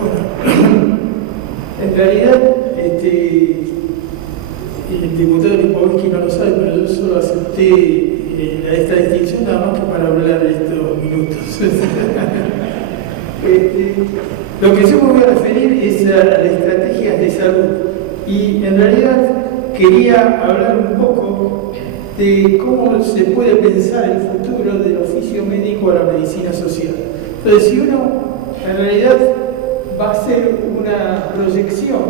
Bueno, en realidad, el diputado Lipovetsky no lo sabe, pero yo solo acepté esta distinción nada más que para hablar estos minutos. Lo que yo me voy a referir es a las estrategias de salud y en realidad quería hablar un poco de cómo se puede pensar el futuro del oficio médico a la medicina social. Entonces, si uno en realidad va a hacer una proyección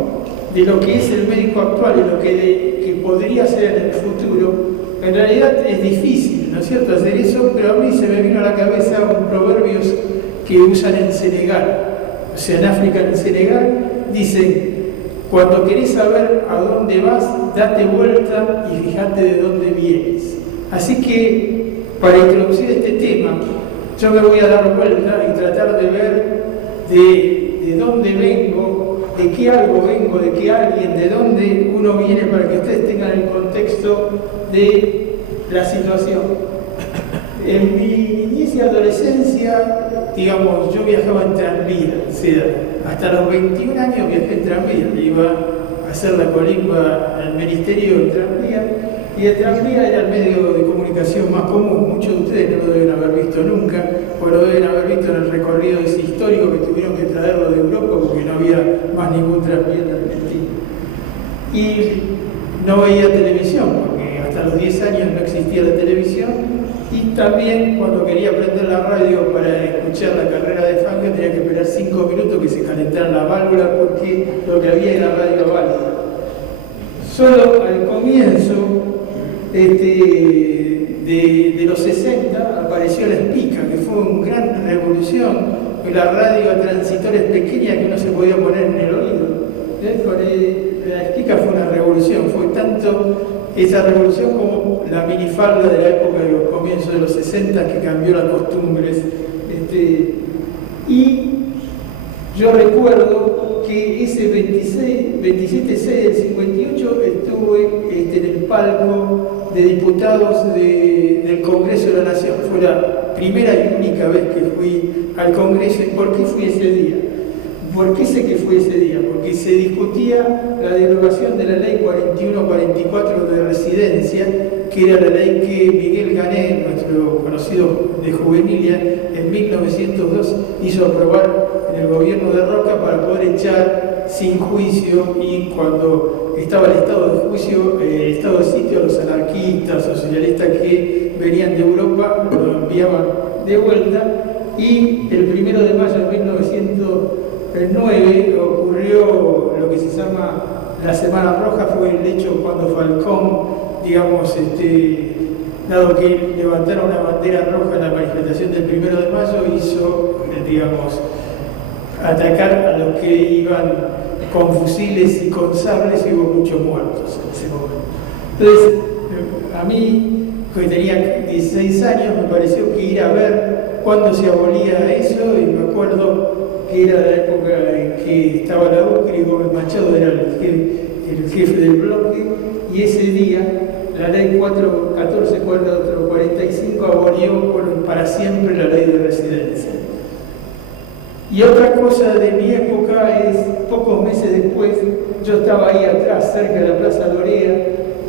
de lo que es el médico actual y lo que podría ser en el futuro, en realidad es difícil, ¿no es cierto?, hacer eso, pero a mí se me vino a la cabeza un proverbios que usan en Senegal. O sea, en África, en Senegal, dicen: cuando querés saber a dónde vas, date vuelta y fíjate de dónde vienes. Así que, para introducir este tema, yo me voy a dar vuelta y tratar de ver de dónde vengo, de qué algo vengo, de qué alguien, de dónde uno viene, para que ustedes tengan el contexto de la situación. En mi niñez y adolescencia, digamos, yo viajaba en tranvía, o sea, hasta los 21 años viajé en tranvía, iba a hacer la colimba al ministerio en tranvía, y el tranvía era el medio de comunicación más común. Muchos de ustedes no lo deben haber visto nunca, o lo deben haber visto en el recorrido ese histórico que tuvieron que traerlo de Europa porque no había más ningún tranvía en Argentina. Y no veía televisión, porque hasta los 10 años no existía la televisión, y también cuando quería prender la radio para escuchar la carrera de Fangio tenía que esperar 5 minutos que se calentaran las válvulas porque lo que había era radio válvula. Solo al comienzo de los 60 apareció la Spica, que fue una gran revolución, la radio a transitores pequeñas que no se podía poner en el oído. La Spica fue una revolución, fue tanto esa revolución como la minifalda de la época de los comienzos de los 60 que cambió las costumbres. Y yo recuerdo que ese 27-6 del 58 estuve en el palco de diputados del Congreso de la Nación. Fue la primera y única vez que fui al Congreso. ¿Y por qué fui ese día? ¿Por qué sé que fue ese día? Porque se discutía la derogación de la ley 4144 de residencia, que era la ley que Miguel Gané, nuestro conocido de Juvenilia, en 1902 hizo aprobar en el gobierno de Roca para poder echar sin juicio, y cuando estaba el estado de juicio, estado de sitio, a los anarquistas o socialistas que venían de Europa, lo enviaban de vuelta. Y el 1 de mayo de 1909 ocurrió lo que se llama la Semana Roja. Fue el hecho cuando Falcón, digamos, dado que levantaron una bandera roja en la manifestación del 1 de mayo, hizo, digamos, atacar a los que iban con fusiles y con sables, y hubo muchos muertos en ese momento. Entonces, a mí, que tenía 16 años, me pareció que ir a ver cuándo se abolía eso, y me acuerdo que era la época en que estaba la UCRI, y Gómez Machado era el jefe del bloque, y ese día la ley 1445 abolió para siempre la ley de residencia. Y otra cosa de mi época es, pocos meses después, yo estaba ahí atrás, cerca de la Plaza Lorea,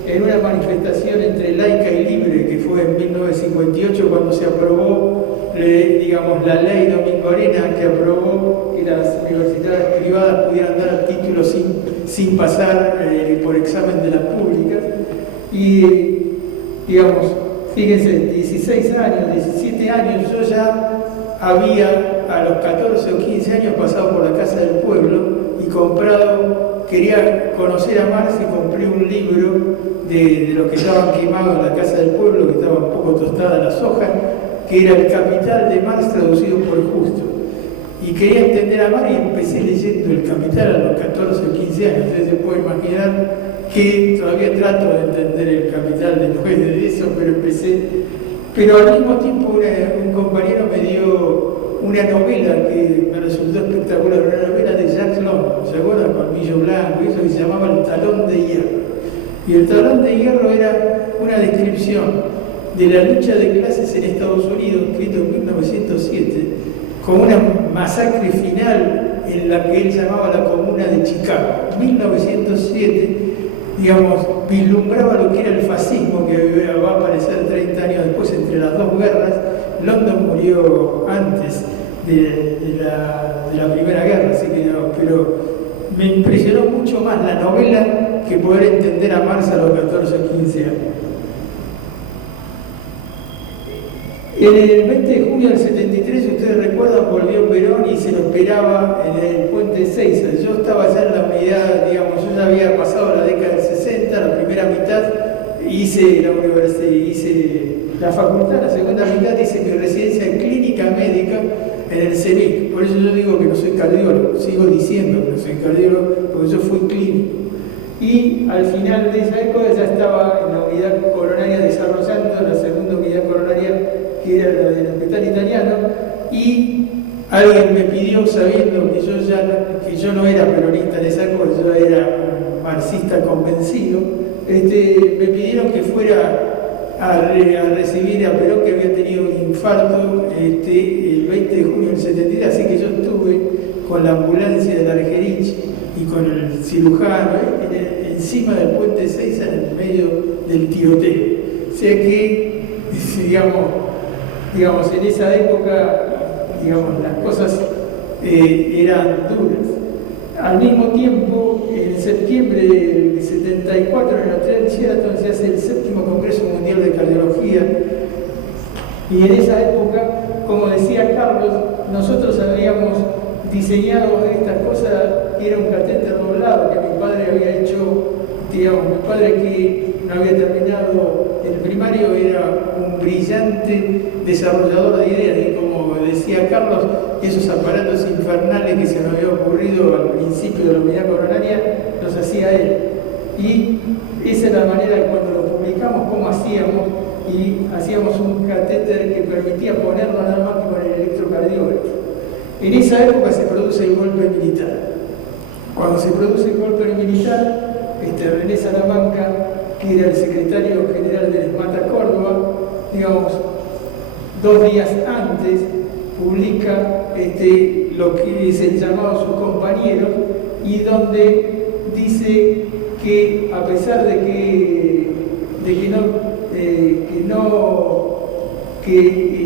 en una manifestación entre laica y libre, que fue en 1958 cuando se aprobó, digamos, la ley Domingo Arena, que aprobó que las universidades privadas pudieran dar títulos sin pasar por examen de las públicas. Y, digamos, fíjense, 16 años, 17 años, yo ya había, a los 14 o 15 años, pasado por la Casa del Pueblo y comprado, quería conocer a Marx, y compré un libro de los que estaban quemados en la Casa del Pueblo, que estaban un poco tostadas las hojas, que era El Capital de Marx traducido por Justo. Y quería entender a Marx y empecé leyendo El Capital a los 14 o 15 años. Ustedes se pueden imaginar que todavía trato de entender El Capital después de eso, pero empecé. Pero al mismo tiempo un compañero me dio una novela que me resultó espectacular, una novela de Jacques London, ¿se acuerdan? Colmillo Blanco, eso, que se llamaba El Talón de Hierro. Y El Talón de Hierro era una descripción de la lucha de clases en Estados Unidos, escrito en 1907, con una masacre final en la que él llamaba la Comuna de Chicago. 1907, digamos, vislumbraba lo que era el fascismo que va a aparecer 30 años después entre las dos guerras. London murió antes de la Primera Guerra, así que no, pero me impresionó mucho más la novela que poder entender a Marx a los 14 o 15 años. En el 20 de junio del 73, ustedes recuerdan, volvió Perón y se lo esperaba en el puente Ezeiza. Yo estaba ya en la unidad, digamos, yo ya había pasado la década del 60, la primera mitad hice la universidad, hice la facultad, la segunda mitad hice mi residencia en clínica médica en el CENIC. Por eso yo digo que no soy cardiólogo, sigo diciendo que no soy cardiólogo, porque yo fui clínico. Y al final de esa época ya estaba en la unidad coronaria desarrollando la segunda unidad coronaria, que era la del hospital italiano, y alguien me pidió, sabiendo que yo no era peronista en esa época, yo era un marxista convencido, me pidieron que fuera a recibir a Perón, que había tenido un infarto el 20 de junio del 73, así que yo estuve con la ambulancia del Argerich y con el cirujano encima del puente Ezeiza, en el medio del tiroteo. O sea que, digamos, en esa época, digamos, las cosas eran duras. Al mismo tiempo, en septiembre del 74, en el Hotel Sheraton se hace el 7º Congreso Mundial de Cardiología, y en esa época, como decía Carlos, nosotros habíamos diseñado estas cosas, era un catéter doblado que mi padre había hecho, digamos, mi padre que no había terminado el primario era un brillante desarrollador de ideas, y como decía Carlos, esos aparatos infernales que se nos había ocurrido al principio de la unidad coronaria, los hacía él. Y esa es la manera de cuando lo publicamos, cómo hacíamos, y hacíamos un catéter que permitía ponerlo nada más que con el electrocardiógrafo. En esa época se produce el golpe militar. Cuando se produce el golpe militar, René Salamanca, que era el secretario general del ESMATA Córdoba, digamos, 2 días antes, publica lo que es el llamado a sus compañeros, y donde dice que a pesar de que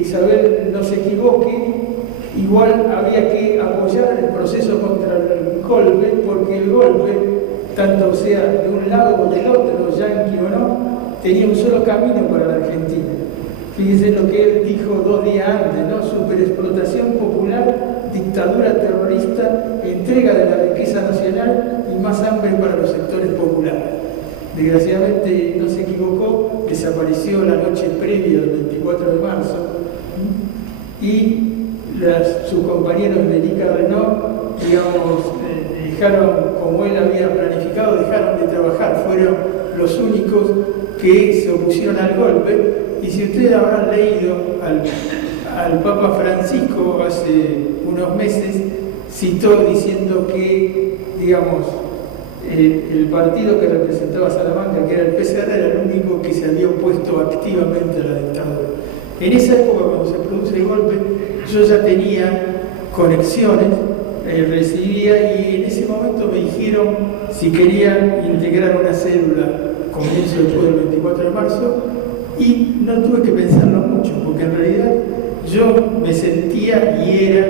Isabel no se equivoque, igual había que apoyar el proceso contra el golpe, porque el golpe, tanto sea de un lado o del otro, yanqui o no, tenía un solo camino para la Argentina. Fíjense lo que él dijo 2 días antes, ¿no? Superexplotación popular, dictadura terrorista, entrega de la riqueza nacional y más hambre para los sectores populares. Desgraciadamente no se equivocó, desapareció la noche previa del 24 de marzo, y sus compañeros de Lica Renault, digamos, dejaron, como él había planificado, dejaron de trabajar, fueron los únicos que se opusieron al golpe. Y si ustedes habrán leído al Papa Francisco hace unos meses, citó diciendo que, digamos, el partido que representaba a Salamanca, que era el PCR, era el único que se había opuesto activamente a la dictadura. En esa época, cuando se produce el golpe, yo ya tenía conexiones, recibía, y en ese momento me dijeron si quería integrar una célula, comienzo después del 24 de marzo, y no tuve que pensarlo mucho, porque en realidad yo me sentía y era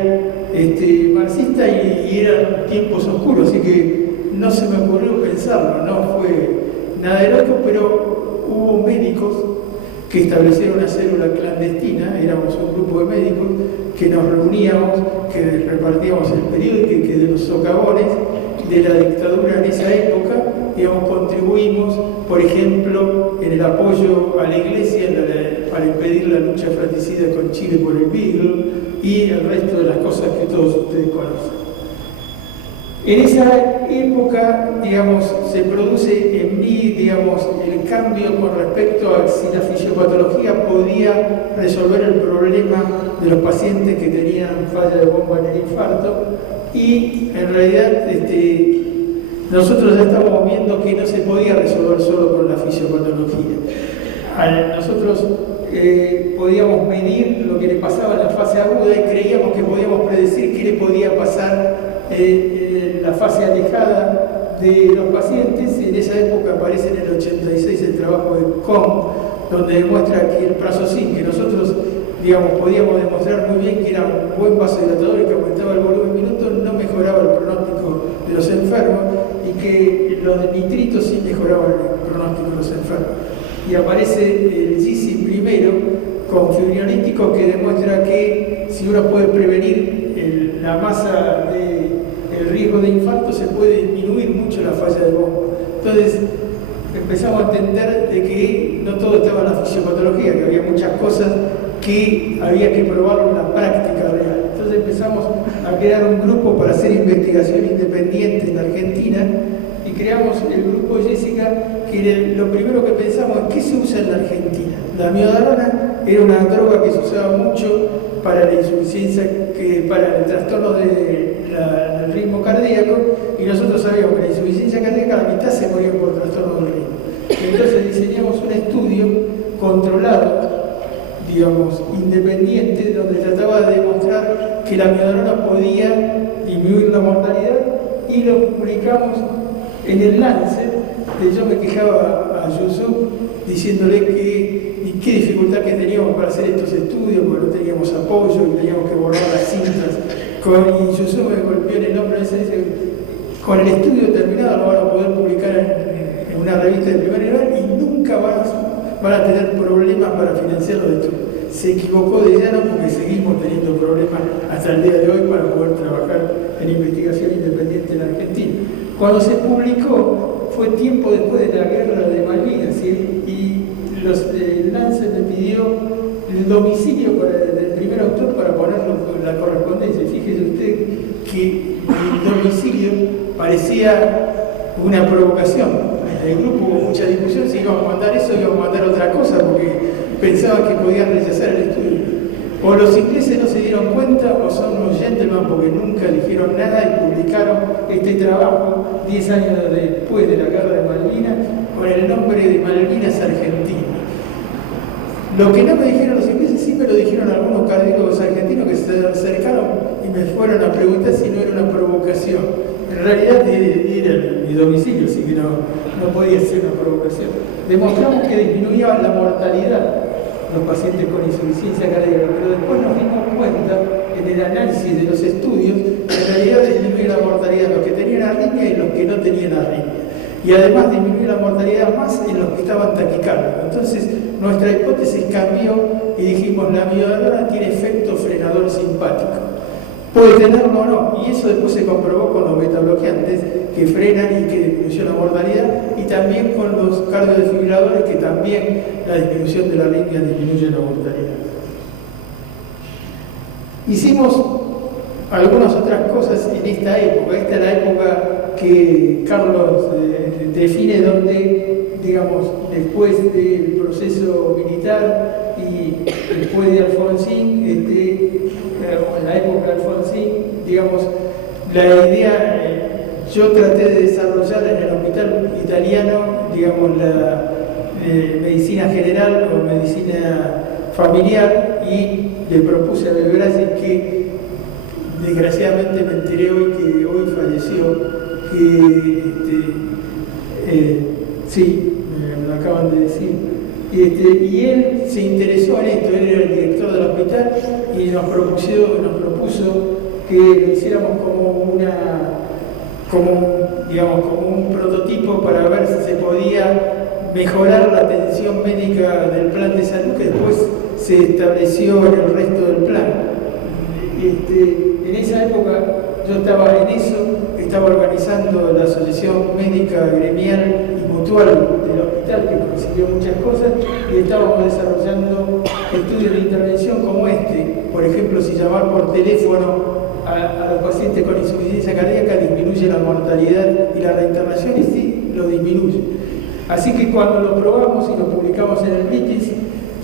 marxista, y eran tiempos oscuros, así que no se me ocurrió pensarlo, no fue nada de loco, pero hubo médicos que establecieron una célula clandestina, éramos un grupo de médicos que nos reuníamos, que repartíamos el periódico, que de los socavones de la dictadura en esa época, digamos, contribuimos, por ejemplo, en el apoyo a la Iglesia para impedir la lucha fratricida con Chile por el Beagle, y el resto de las cosas que todos ustedes conocen. En esa época, digamos, se produce en mí, digamos, el cambio con respecto a si la fisiopatología podía resolver el problema de los pacientes que tenían falla de bomba en el infarto, y en realidad nosotros ya estábamos viendo que no se podía resolver solo con la fisiopatología. Nosotros podíamos medir lo que le pasaba en la fase aguda, y creíamos que podíamos predecir qué le podía pasar la fase alejada de los pacientes. En esa época aparece en el 86 el trabajo de Kohn, donde demuestra que el prazosin, que nosotros podíamos demostrar muy bien que era un buen vasodilatador y que aumentaba el volumen minuto, no mejoraba el pronóstico de los enfermos, y que los nitritos sí mejoraban el pronóstico de los enfermos. Y aparece el GISI primero con fibrinolíticos que demuestra que si uno puede prevenir la masa del riesgo de infarto, se puede disminuir mucho la falla de bomba. Entonces empezamos a entender de que no todo estaba en la fisiopatología, que había muchas cosas que había que probarlo en la práctica real. Entonces empezamos a crear un grupo para hacer investigación independiente en la Argentina, y creamos el grupo Jessica, que lo primero que pensamos es qué se usa en la Argentina. La amiodarona era una droga que se usaba mucho para la insuficiencia, para el trastorno del ritmo cardíaco, y nosotros sabíamos que la insuficiencia cardíaca la mitad se moría por trastorno del ritmo. Entonces diseñamos un estudio controlado, independiente, donde trataba de demostrar que la amiodarona podía disminuir la mortalidad, y lo publicamos en el Lancet. Yo me quejaba a Yusuf diciéndole qué dificultad que teníamos para hacer estos estudios, porque no teníamos apoyo y teníamos que borrar las cintas. Y Yusuf me golpeó en el hombro y dice: con el estudio terminado lo van a poder publicar en una revista de primer nivel y nunca van a tener problemas para financiar los estudios. Se equivocó de llano, porque seguimos teniendo problemas hasta el día de hoy para poder trabajar en investigación independiente en Argentina. Cuando se publicó fue tiempo después de la guerra de Malvinas, ¿sí? Y el Lancet me pidió el domicilio del primer autor para ponerlo en la correspondencia. Fíjese usted que el domicilio parecía una provocación. En el grupo hubo mucha discusión si íbamos a mandar eso o íbamos a mandar otra cosa, porque pensaban que podían rechazar el estudio. O los ingleses no se dieron cuenta, o son unos gentlemen porque nunca dijeron nada y publicaron este trabajo 10 años después de la guerra de Malvinas con el nombre de Malvinas Argentinas. Lo que no me dijeron los ingleses sí me lo dijeron algunos cardiólogos argentinos que se acercaron y me fueron a preguntar si no era una provocación. En realidad era mi domicilio, así que no podía ser una provocación. Demostramos que disminuía la mortalidad los pacientes con insuficiencia cardíaca, pero después nos dimos cuenta en el análisis de los estudios que en realidad disminuía la mortalidad en los que tenían arritmia y en los que no tenían arritmia. Y además disminuía la mortalidad más en los que estaban taquicárdigos. Entonces nuestra hipótesis cambió y dijimos: la amiodarona tiene efecto frenador simpático. Puede tenerlo o no, y eso después se comprobó con los betabloqueantes, que frenan y que disminuyó la mortalidad, y también con los cardiodefibriladores, que también la disminución de la arritmia disminuye la mortalidad. Hicimos algunas otras cosas en esta época. Esta es la época que Carlos define, donde, después del proceso militar y después de Alfonsín, en la época de Alfonsín, la idea, yo traté de desarrollar en el hospital italiano, la medicina general o medicina familiar, y le propuse a Belgrasi, que desgraciadamente me enteré hoy que hoy falleció, sí, me lo acaban de decir. Y él se interesó en esto. Él era el director del hospital y nos propuso que lo hiciéramos como un prototipo para ver si se podía mejorar la atención médica del plan de salud, que después se estableció en el resto del plan. En esa época yo estaba en eso, estaba organizando la asociación médica gremial y mutual del hospital, que consiguió muchas cosas, y estábamos desarrollando estudios de intervención como este. Por ejemplo, si llamar por teléfono a los pacientes con insuficiencia cardíaca disminuye la mortalidad y la reinternación, y sí, lo disminuye. Así que cuando lo probamos y lo publicamos en el BITIS,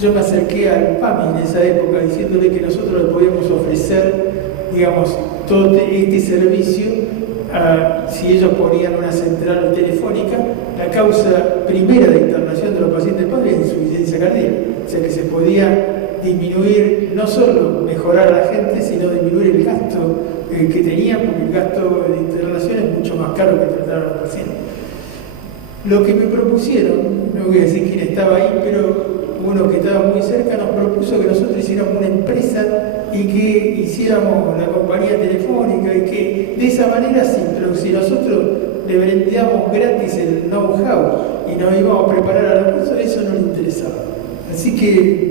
yo me acerqué al PAMI en esa época diciéndole que nosotros le podíamos ofrecer, todo este servicio si ellos ponían una central telefónica. La causa primera de internación de los pacientes padres es insuficiencia cardíaca, o sea que se podía disminuir, no solo mejorar a la gente, sino disminuir el gasto que tenían, porque el gasto de internación es mucho más caro que tratar a los pacientes. Lo que me propusieron, no voy a decir quién estaba ahí, pero uno que estaba muy cerca nos propuso que nosotros hiciéramos una empresa y que hiciéramos la compañía telefónica y que de esa manera sí, pero si nosotros le brindamos gratis el know-how y nos íbamos a preparar a la cosa, eso no le interesaba. Así que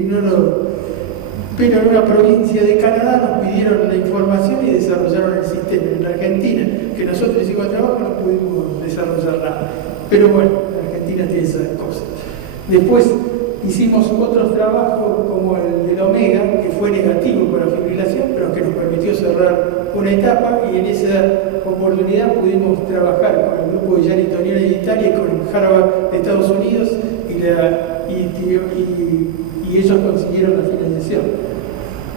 pero en una provincia de Canadá nos pidieron la información y desarrollaron el sistema. En la Argentina, que nosotros hicimos el trabajo, no pudimos desarrollar nada. Pero bueno, la Argentina tiene esas cosas. Después hicimos otros trabajos como el del Omega, que fue negativo para la fibrilación, pero que nos permitió cerrar una etapa, y en esa oportunidad pudimos trabajar con el grupo de Gianni Tonioli de Italia y con Harvard de Estados Unidos, y ellos consiguieron la financiación.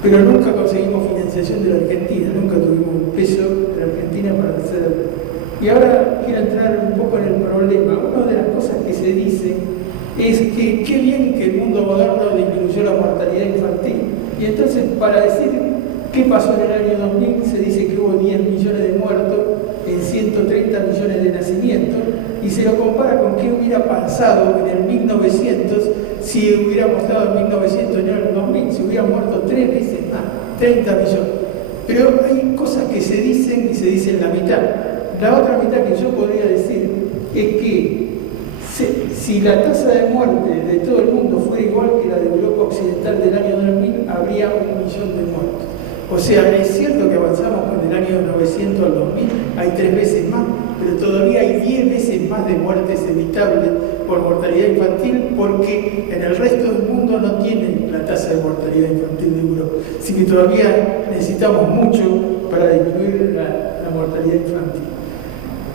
Pero nunca conseguimos financiación de la Argentina, nunca tuvimos un peso de la Argentina para hacer. Y ahora quiero entrar un poco en el problema. Una de las cosas que se dice es que qué bien que el mundo moderno disminuyó la mortalidad infantil. Y entonces, para decir qué pasó en el año 2000, se dice que hubo 10 millones de muertos en 130 millones de nacimientos, y se lo compara con qué hubiera pasado en el 1900 si hubiéramos estado en 1900 y no en el 2000, si hubieran muerto 3 veces más, 30 millones. Pero hay cosas que se dicen y se dicen la mitad. La otra mitad que yo podría decir es que si la tasa de muerte de todo el mundo fuera igual que la de Europa Occidental del año 2000, habría 1 millón de muertos. O sea, es cierto que avanzamos con el año 900 al 2000, hay 3 veces más, pero todavía hay 10 veces más de muertes evitables por mortalidad infantil, porque en el resto del mundo no tienen la tasa de mortalidad infantil de Europa. Así que todavía necesitamos mucho para disminuir la mortalidad infantil.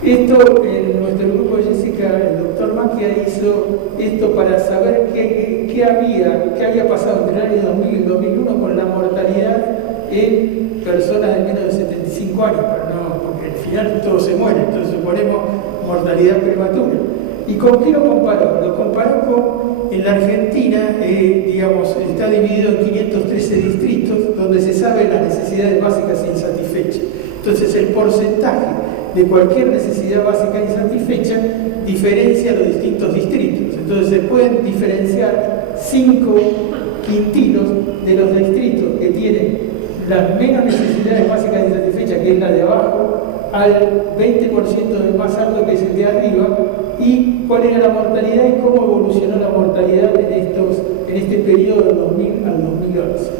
Esto, en nuestro grupo de Jessica, el doctor Macchia hizo esto para saber qué había pasado entre el año 2000 y el 2001 con la mortalidad en personas de menos de 75 años, porque al final todos se mueren, entonces suponemos mortalidad prematura. ¿Y con qué lo comparó? Lo comparó con, en la Argentina, está dividido en 513 distritos donde se saben las necesidades básicas insatisfechas. Entonces el porcentaje de cualquier necesidad básica insatisfecha diferencia los distintos distritos. Entonces se pueden diferenciar 5 quintilos de los distritos que tienen las menos necesidades básicas insatisfechas, que es la de abajo, al 20% del más alto, que es el de arriba, y cuál era la mortalidad y cómo evolucionó la mortalidad en este periodo del 2000 al 2011.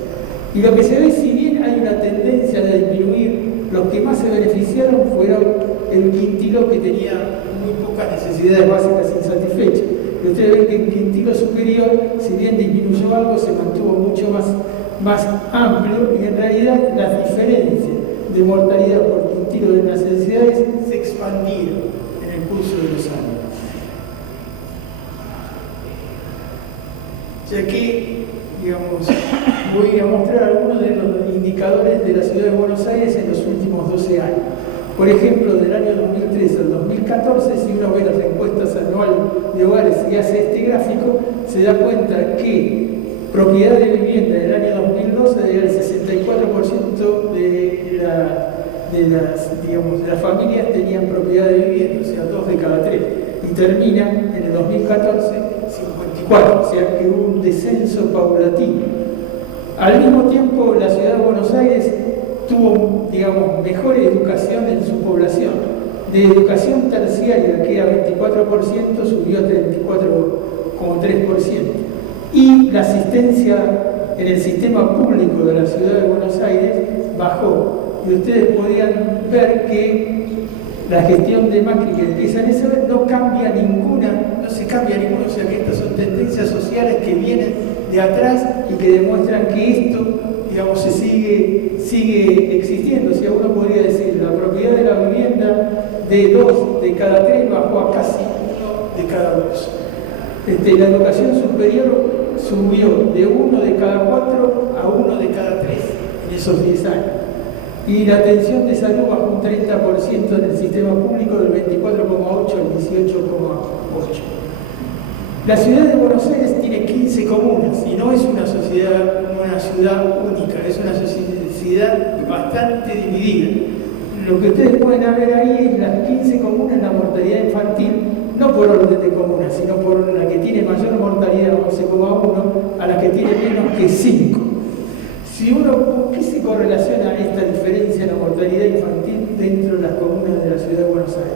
Y lo que se ve, si bien hay una tendencia de disminuir, los que más se beneficiaron fueron el quintilo, que tenía muy pocas necesidades básicas insatisfechas. Y ustedes ven que el quintilo superior, si bien disminuyó algo, se mantuvo mucho más amplio, y en realidad las diferencias de mortalidad por quintilo de las necesidades se expandieron en el curso de los años. Ya que, voy a mostrar algunos de los indicadores de la ciudad de Buenos Aires en los últimos 12 años. Por ejemplo, del año 2013 al 2014, si uno ve las encuestas anuales de hogares y hace este gráfico, se da cuenta que propiedad de vivienda en el año 2012 era el 64% de las familias tenían propiedad de vivienda, o sea, 2 de cada 3. Y termina en el 2014, 54, o sea que hubo un descenso paulatino. Al mismo tiempo, la ciudad de Buenos Aires tuvo, mejor educación en su población. De educación terciaria, que era 24%, subió a 34,3%. Y la asistencia en el sistema público de la ciudad de Buenos Aires bajó. Y ustedes podían ver que la gestión de Macri, que empieza en ese momento, no se cambia ninguna, o sea que estas son tendencias sociales que vienen de atrás y que demuestran que esto, se sigue existiendo. O sea, uno podría decir, la propiedad de la vivienda de 2 de cada 3 bajó a casi 1 de cada 2. La educación superior subió de 1 de cada 4 a 1 de cada 3 en esos 10 años. Y la atención de salud bajó un 30% en el sistema público, del 24,8 al 18,8. La ciudad de Buenos Aires tiene 15 comunas y no es una ciudad única, es una sociedad bastante dividida. Lo que ustedes pueden ver ahí es las 15 comunas, la mortalidad infantil, no por orden de comunas, sino por la que tiene mayor mortalidad, 11,1, a la que tiene menos que 5. Si uno, ¿qué se correlaciona esta diferencia en la mortalidad infantil dentro de las comunas de la ciudad de Buenos Aires?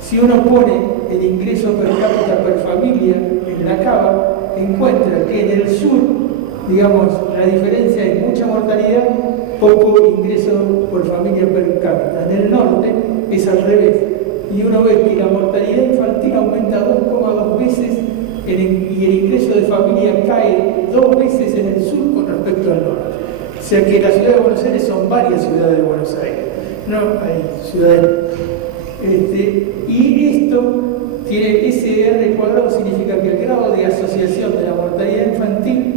Si uno pone el ingreso per cápita per familia en la cava, encuentra que en el sur, digamos, la diferencia es mucha mortalidad, poco ingreso por familia per cápita. En el norte es al revés. Y uno ve que la mortalidad infantil aumenta 2,2 veces y el ingreso de familia cae 2 veces en el sur con respecto al norte. O sea que la ciudad de Buenos Aires son varias ciudades de Buenos Aires. No hay ciudades. Y esto tiene SR², significa que el grado de asociación de la mortalidad infantil,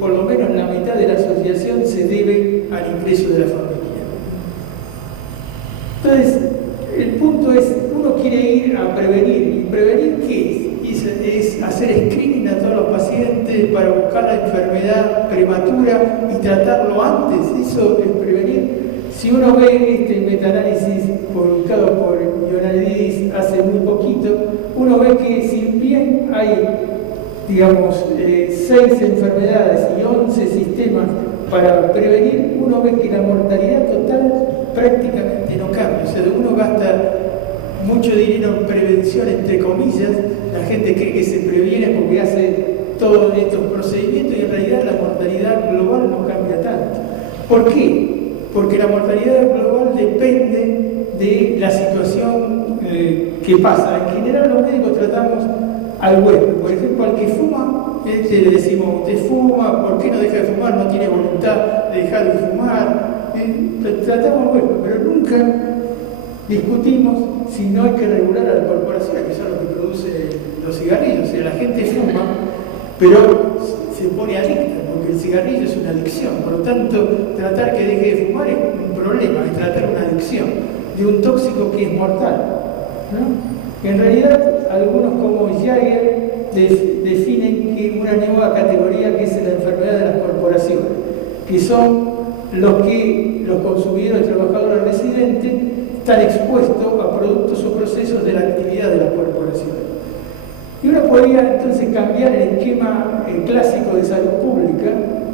por lo menos la mitad de la asociación se debe al ingreso de la familia. Entonces, el punto es, uno quiere ir a prevenir. ¿Y prevenir qué es? Es hacer screening a todos los pacientes para buscar la enfermedad prematura y tratarlo antes. Eso es prevenir. Si uno ve este metaanálisis publicado por Ioannidis hace muy poquito, uno ve que si bien hay, digamos, 6 enfermedades y 11 sistemas para prevenir, uno ve que la mortalidad total prácticamente no cambia. O sea, uno gasta mucho dinero en prevención, entre comillas, la gente cree que se previene porque hace todos estos procedimientos y en realidad la mortalidad global no cambia tanto. ¿Por qué? Porque la mortalidad global depende de la situación que pasa. En general los médicos tratamos al huésped. Por ejemplo, al que fuma, le decimos, usted fuma, ¿por qué no deja de fumar? No tiene voluntad de dejar de fumar. Tratamos al huésped, pero nunca discutimos si no hay que regular a las corporaciones, que son los que producen los cigarrillos. O sea, la gente fuma, pero se pone adicta, porque el cigarrillo es una adicción. Por lo tanto, tratar que deje de fumar es un problema, es tratar una adicción de un tóxico que es mortal, ¿no? En realidad, algunos como Jagger definen que una nueva categoría que es la enfermedad de las corporaciones, que son los que los consumidores, trabajadores residentes, están expuestos a productos o procesos de la actividad de las corporaciones. Y uno podría entonces cambiar el esquema clásico de salud pública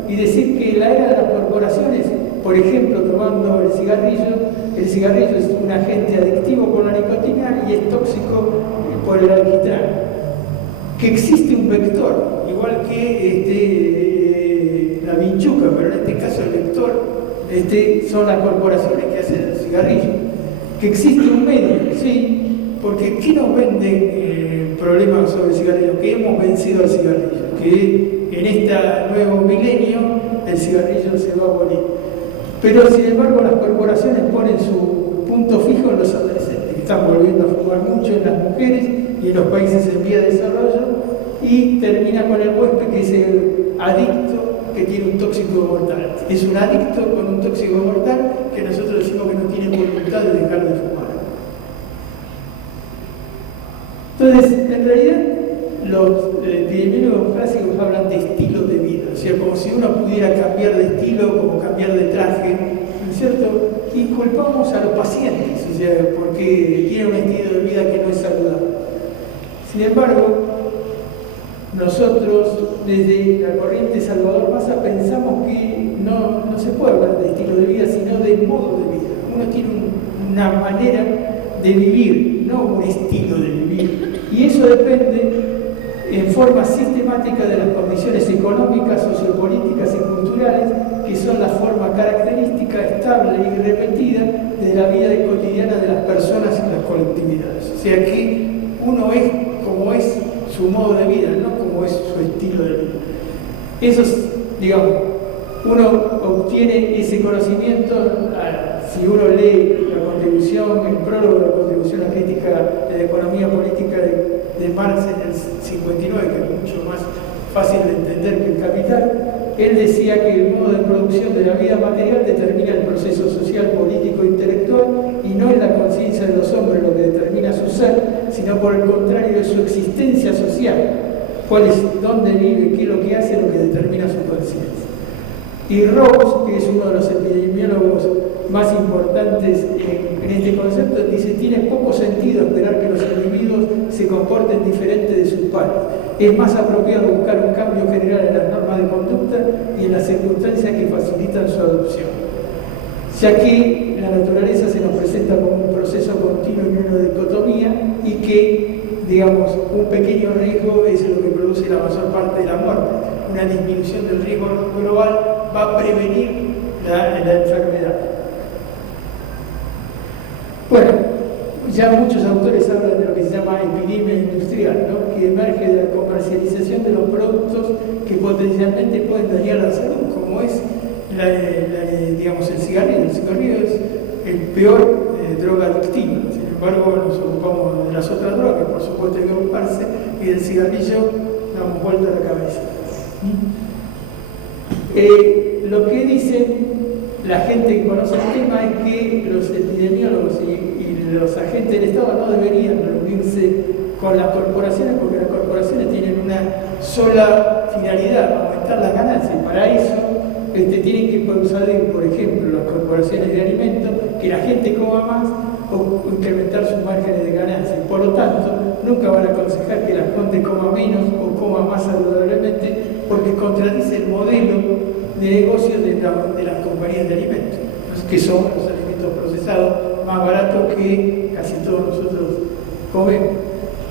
y decir que la era de las corporaciones, por ejemplo, tomando el cigarrillo es un agente adictivo por la nicotina y es tóxico por el alquitrán. Que existe un vector, igual que la vinchuca, pero en este caso el vector son las corporaciones que hacen el cigarrillo. Que existe un medio, sí, porque ¿qué nos vende problemas sobre el cigarrillo? Que hemos vencido al cigarrillo, que en este nuevo milenio el cigarrillo se va a morir. Pero sin embargo las corporaciones ponen su punto fijo en los adolescentes, que están volviendo a fumar mucho en las mujeres y en los países en vía de desarrollo, y termina con el huésped que es el adicto que tiene un tóxico mortal. Es un adicto con un tóxico mortal que nosotros decimos que no tiene voluntad de dejar de fumar. Entonces, en realidad, los epidemiólogos clásicos hablan de estilo de vida, o sea, como si uno pudiera cambiar de estilo, como cambiar de traje, ¿no es cierto? Y culpamos a los pacientes, o sea, porque tienen un estilo de vida que no es saludable. Sin embargo, nosotros, desde la corriente Salvador Massa, pensamos que no se puede hablar de estilo de vida, sino de modo de vida. Uno tiene una manera de vivir, no un estilo de vivir. Y eso depende en forma sistemática de las condiciones económicas, sociopolíticas y culturales, que son la forma característica, estable y repetida de la vida cotidiana de las personas y las colectividades. O sea que uno es como es su modo de vida, no como es su estilo de vida. Eso es, digamos, uno obtiene ese conocimiento si uno lee la contribución, el prólogo de la contribución a la crítica de la economía política de Marx en el 59, que es mucho más fácil de entender que el Capital. Él decía que el modo de producción de la vida material determina el proceso social, político e intelectual, y no es la conciencia de los hombres lo que determina su ser, sino por el contrario es su existencia social. dónde vive, qué es lo que hace, lo que determina su conciencia. Y Rawls, que es uno de los epidemiólogos más importantes en este concepto, dice: tiene poco sentido esperar que los individuos se comporten diferente de sus pares. Es más apropiado buscar un cambio general en las normas de conducta y en las circunstancias que facilitan su adopción, ya que la naturaleza se nos presenta como un proceso continuo y una dicotomía, y que, digamos, un pequeño riesgo es lo que produce la mayor parte de la muerte. Una disminución del riesgo global va a prevenir la enfermedad. Bueno, ya muchos autores hablan de lo que se llama epidemia industrial, ¿no?, que emerge de la comercialización de los productos que potencialmente pueden dañar la salud, como es digamos, el cigarrillo. El cigarrillo es el peor droga adictiva. Sin embargo, nos ocupamos de las otras drogas, que por supuesto hay que ocuparse, y del cigarrillo damos vuelta a la cabeza. Lo que dice la gente que conoce el tema es que los epidemiólogos y los agentes del Estado no deberían reunirse con las corporaciones, porque las corporaciones tienen una sola finalidad: aumentar las ganancias. Y para eso tienen que persuadir, por ejemplo, las corporaciones de alimentos, que la gente coma más o incrementar sus márgenes de ganancia. Por lo tanto, nunca van a aconsejar que la gente coma menos o coma más saludablemente, porque contradice el modelo de negocio de las compañías de alimentos, que son los alimentos procesados más baratos que casi todos nosotros comemos.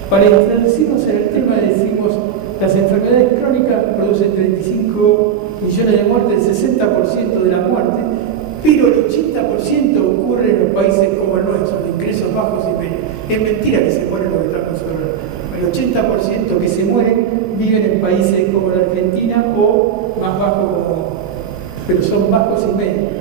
Para introducirnos en el tema, decimos: las enfermedades crónicas producen 35 millones de muertes, el 60% de la muerte, pero el 80% ocurre en los países como el nuestro, de ingresos bajos y medios. Es mentira que se mueren los que estamos hablando. El 80% que se mueren viven en países como la Argentina o más bajos, pero son bajos y medios.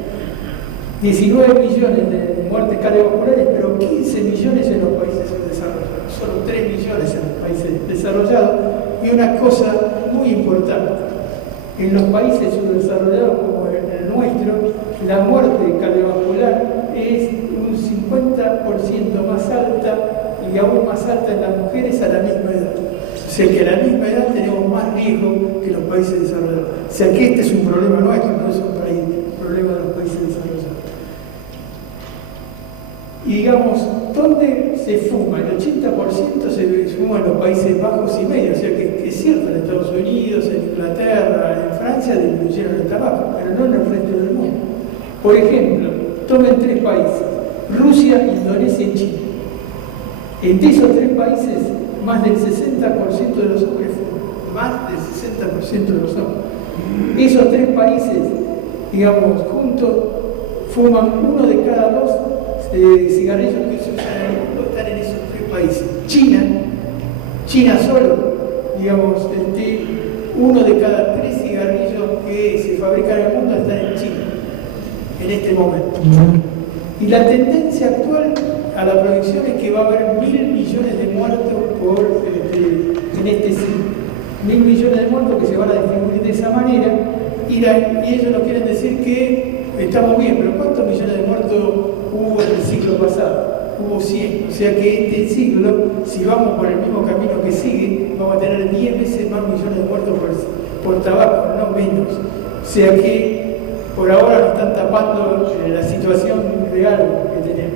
19 millones de muertes cardiovasculares, pero 15 millones en los países subdesarrollados, solo 3 millones en los países desarrollados. Y una cosa muy importante: en los países subdesarrollados como el nuestro, la muerte cardiovascular es un 50% más alta, y aún más alta en las mujeres a la misma edad. O sea que a la misma edad tenemos más riesgo que los países desarrollados. O sea que este es un problema nuestro, no es un problema de los países desarrollados. Y digamos, ¿dónde se fuma? El 80% se fuma en los Países Bajos y medios. O sea que es cierto, en Estados Unidos, en Inglaterra, en Francia disminuyeron el tabaco, pero no en el resto del mundo. Por ejemplo, tomen 3 países: Rusia, Indonesia y China. Entre esos 3 países, más del 60% de los hombres fuman. Más del 60% de los hombres. Esos 3 países, digamos, juntos, fuman 1 de cada 2 cigarrillos que se usan en el mundo, están en esos 3 países. China solo, digamos, 1 de cada 3 cigarrillos que se fabrican en el mundo están en China, en este momento. Y la tendencia actual a la proyección es que va a haber 1.000 millones de muertos en este siglo. 1.000 millones de muertos que se van a distribuir de esa manera, y ellos nos quieren decir que estamos bien, pero ¿cuántos millones de muertos hubo en el siglo pasado? Hubo 100. O sea que este siglo, si vamos por el mismo camino que sigue, vamos a tener 10 veces más millones de muertos por tabaco, no menos. O sea que por ahora nos están tapando la situación real que tenemos.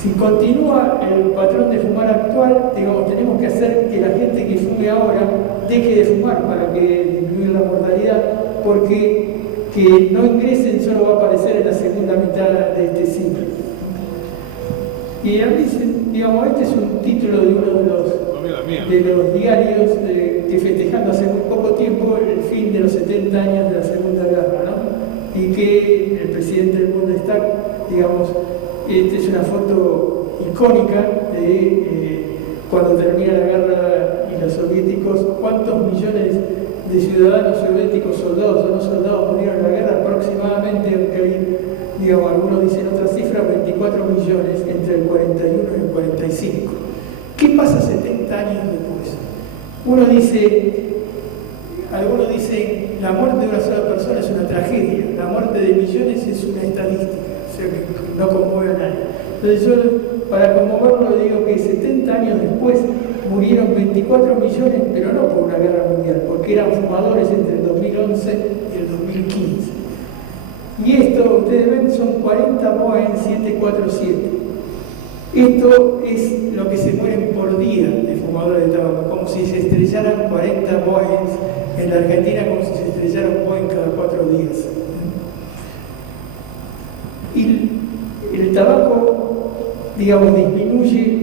Si continúa el patrón de fumar actual, digamos, tenemos que hacer que la gente que fume ahora deje de fumar para que disminuya la mortalidad, porque que no ingresen solo va a aparecer en la segunda mitad de este siglo. Y a mí, digamos, este es un título de uno de los diarios que festejando hace muy poco tiempo el fin de los 70 años de la Segunda Guerra, ¿no? Y que el presidente del Bundestag, digamos, esta es una foto icónica de cuando termina la guerra y los soviéticos, cuántos millones de ciudadanos soviéticos, soldados o no soldados, murieron en la guerra. Aproximadamente, aunque hay, digamos, algunos dicen otras cifras, 24 millones entre el 41 y el 45. ¿Qué pasa 70 años después? Algunos dicen, la muerte de una sola persona es una tragedia, la muerte de millones es una estadística, o sea que no conmueve a nadie. Entonces yo, para conmoverlo, digo que 70 años después murieron 24 millones, pero no por una guerra mundial, porque eran fumadores entre el 2011 y el 2015. Y esto, ustedes ven, son 40 Boeing 747. Esto es lo que se mueren por día de fumadores de tabaco, como si se estrellaran 40 Boeing en la Argentina, como si se estrellaran un Boeing cada 4 días. Y el tabaco, digamos, disminuye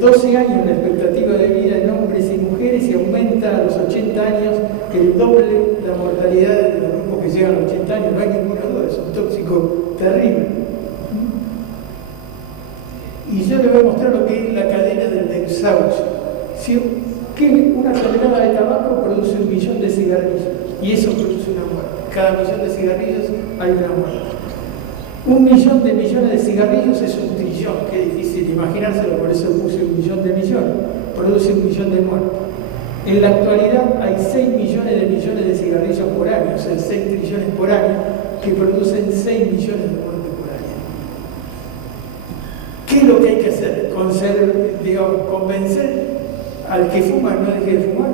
12 años la expectativa de vida en hombres y mujeres y aumenta a los 80 años el doble la mortalidad de los grupos que llegan a los 80 años. No hay ninguna duda, es un tóxico terrible. Y yo le voy a mostrar lo que es la cadena del desahucio. Que una tonelada de tabaco produce 1 millón de cigarrillos y eso produce una muerte. Cada millón de cigarrillos hay una muerte. 1 millón de millones de cigarrillos es 1 trillón, qué difícil imaginárselo, por eso puse 1 millón de millones, produce 1 millón de muertes. En la actualidad hay 6 millones de cigarrillos por año, o sea, 6 trillones por año, que producen 6 millones de muertes por año. ¿Qué es lo que hay que hacer? Convencer al que fuma no deje de fumar.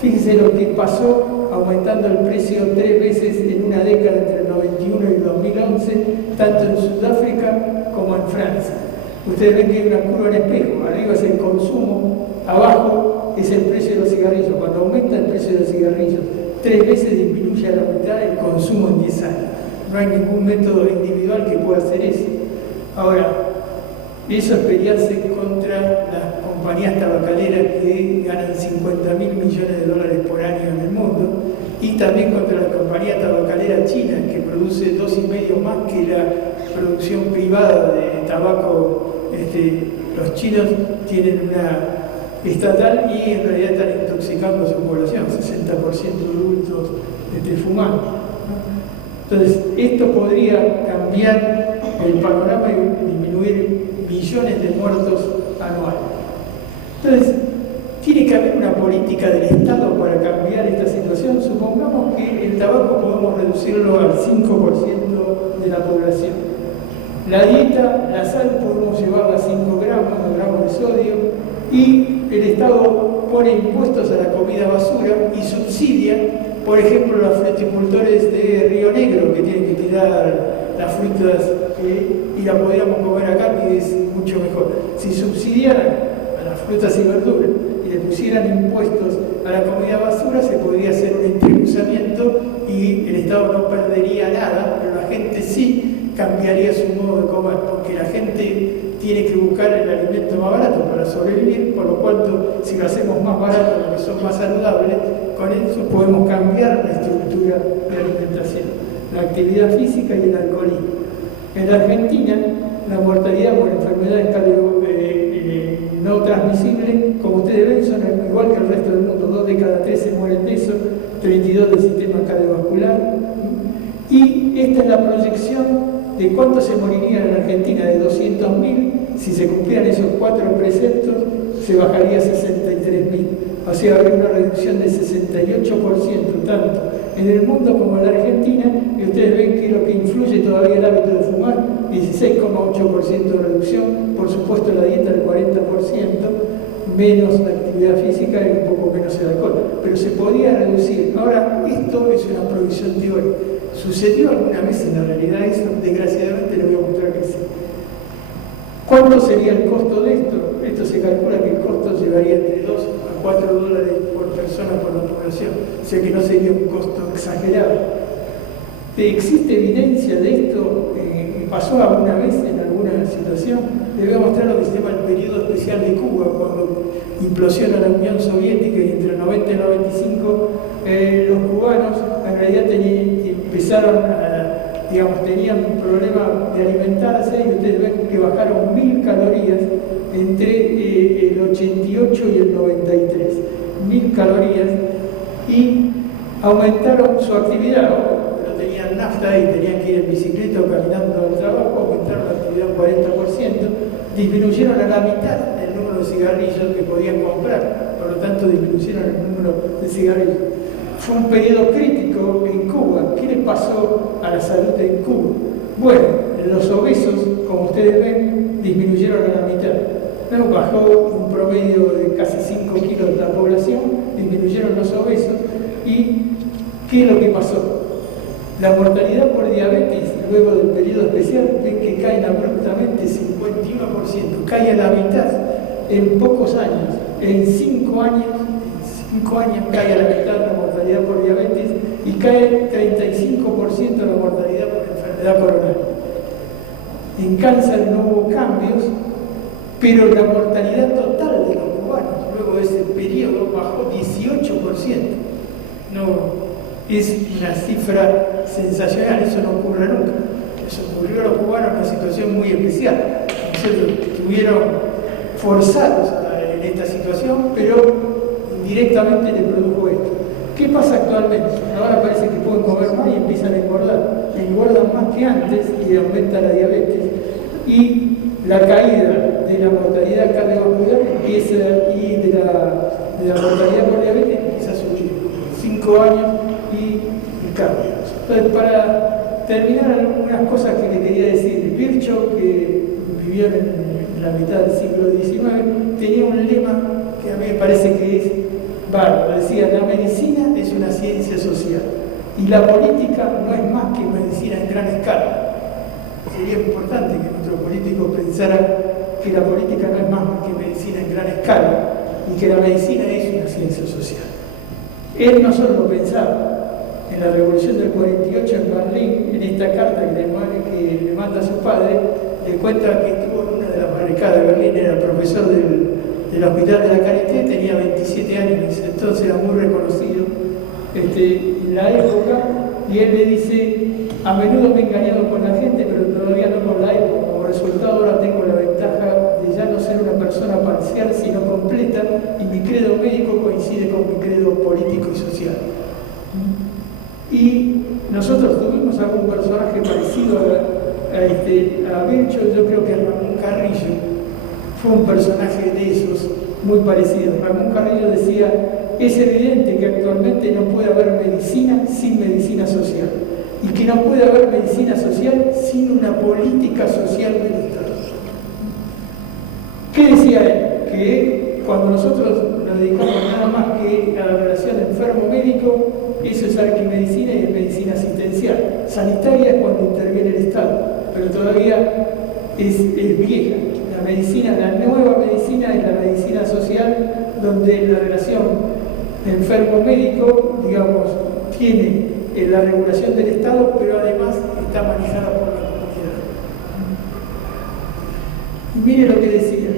Fíjense lo que pasó aumentando el precio 3 veces en una década entre el 91 y el 2011, tanto en Sudáfrica como en Francia. Ustedes ven que hay una curva en espejo, arriba es el consumo, abajo es el precio de los cigarrillos. Cuando aumenta el precio de los cigarrillos 3 veces, disminuye a la mitad el consumo en 10 años. No hay ningún método individual que pueda hacer eso. Ahora, eso es pelearse contra las compañías tabacaleras que ganan 50.000 millones de dólares por año en el mundo, y también contra la compañía tabacalera china, que produce 2,5 más que la producción privada de tabaco. Los chinos tienen una estatal y en realidad están intoxicando a su población, 60% de adultos fumando. Entonces, esto podría cambiar el panorama y disminuir millones de muertos anuales. Entonces, tiene que haber una política del Estado para cambiar esta situación. Supongamos que el tabaco podemos reducirlo al 5% de la población. La dieta, la sal, podemos llevarla a 5 gramos de sodio, y el Estado pone impuestos a la comida basura y subsidia, por ejemplo, a los fruticultores de Río Negro que tienen que tirar las frutas y la podríamos comer acá, que es mucho mejor. Si subsidiaran a las frutas y verduras y le pusieran impuestos a la comida basura, se podría hacer un entreluzamiento y el Estado no perdería nada, pero la gente sí cambiaría su modo de comer, porque la gente tiene que buscar el alimento más barato para sobrevivir, por lo cual si lo hacemos más barato, lo que son más saludables, con eso podemos cambiar la estructura de alimentación, la actividad física y el alcoholismo. En la Argentina, la mortalidad por enfermedades no transmisibles, como ustedes ven, son igual que el resto del mundo. 2 de cada 3 se mueren de eso, 32 del sistema cardiovascular. Y esta es la proyección de cuánto se moriría en la Argentina, de 200.000. Si se cumplieran esos 4 preceptos, se bajaría a 63.000. O sea, habría una reducción de 68%, tanto en el mundo como en la Argentina, y ustedes ven que lo que influye todavía el hábito de fumar, 16,8% de reducción, por supuesto la dieta del 40%, menos la actividad física y un poco menos el alcohol, pero se podía reducir. Ahora, esto es una proyección teórica. ¿Sucedió alguna vez en la realidad eso? Desgraciadamente les voy a mostrar que sí. ¿Cuánto sería el costo de esto? Esto se calcula que el costo llegaría entre 2 a 4 dólares por persona por la población, o sea que no sería un costo exagerado. ¿Existe evidencia de esto? ¿Pasó alguna vez en alguna situación? Les voy a mostrar lo que se llama el periodo especial de Cuba, cuando implosiona la Unión Soviética, y entre el 90 y el 95 los cubanos en realidad empezaron a, tenían un problema de alimentarse, y ustedes ven que bajaron 1.000 calorías entre el 88 y el 93. 1.000 calorías, y aumentaron su actividad. No tenían nafta y tenían que ir en bicicleta o caminando al trabajo, aumentaron la actividad un 40%, disminuyeron a la mitad el número de cigarrillos que podían comprar, por lo tanto disminuyeron el número de cigarrillos. Fue un periodo crítico en Cuba. ¿Qué le pasó a la salud en Cuba? Bueno, los obesos, como ustedes ven, disminuyeron a la mitad. ¿no? Bajó un promedio de casi 5 kilos la población, disminuyeron los obesos. ¿Y qué es lo que pasó? La mortalidad por diabetes luego del periodo especial ven que cae abruptamente 51%, cae a la mitad en pocos años, en 5 años cae a la mitad la mortalidad por diabetes y cae 35% la mortalidad por enfermedad coronaria. En cáncer no hubo cambios, pero la mortalidad total de los cubanos luego de ese periodo bajó 18%. No, es una cifra sensacional, eso no ocurre nunca. Eso ocurrió a los cubanos en una situación muy especial. Estuvieron forzados en esta situación, pero indirectamente le produjo esto. ¿Qué pasa actualmente? Ahora parece que pueden comer más y empiezan a engordar. Engordan más que antes y aumenta la diabetes. Y la caída de la mortalidad cardiovascular empieza, y de la mortalidad por diabetes empieza a subir. 5 años y cambia. Entonces, para terminar, algunas cosas que le quería decir. Virchow, que vivió en la mitad del siglo XIX, tenía un lema que a mí me parece que es bárbaro. Decía: la medicina es una ciencia social y la política no es más que medicina en gran escala. Sería importante que nuestros políticos pensaran que la política no es más que medicina en gran escala y que la medicina es una ciencia social. Él no solo lo pensaba. En la Revolución del 48 en Berlín, en esta carta que le manda a su padre, le cuenta que estuvo en una de las barricadas de Berlín, era el profesor del Hospital de la Charité, tenía 27 años, entonces era muy reconocido en la época, y él le dice: a menudo me he engañado con la gente, pero todavía no con la época. Como resultado, ahora tengo la ventaja de ya no ser una persona parcial, sino completa, y mi credo médico coincide con mi credo político y social. Y nosotros tuvimos algún personaje parecido a Virchow. Yo creo que Ramón Carrillo fue un personaje de esos muy parecido. Ramón Carrillo decía: es evidente que actualmente no puede haber medicina sin medicina social, y que no puede haber medicina social sin una política social del Estado. ¿Qué decía él? Que cuando nosotros nos dedicamos nada más que a la relación enfermo-médico, eso es arquimedicina y es medicina asistencial. Sanitaria es cuando interviene el Estado, pero todavía es vieja. La medicina, la nueva medicina es la medicina social, donde la relación enfermo-médico, digamos, tiene la regulación del Estado, pero además está manejada por la comunidad. Y mire lo que decía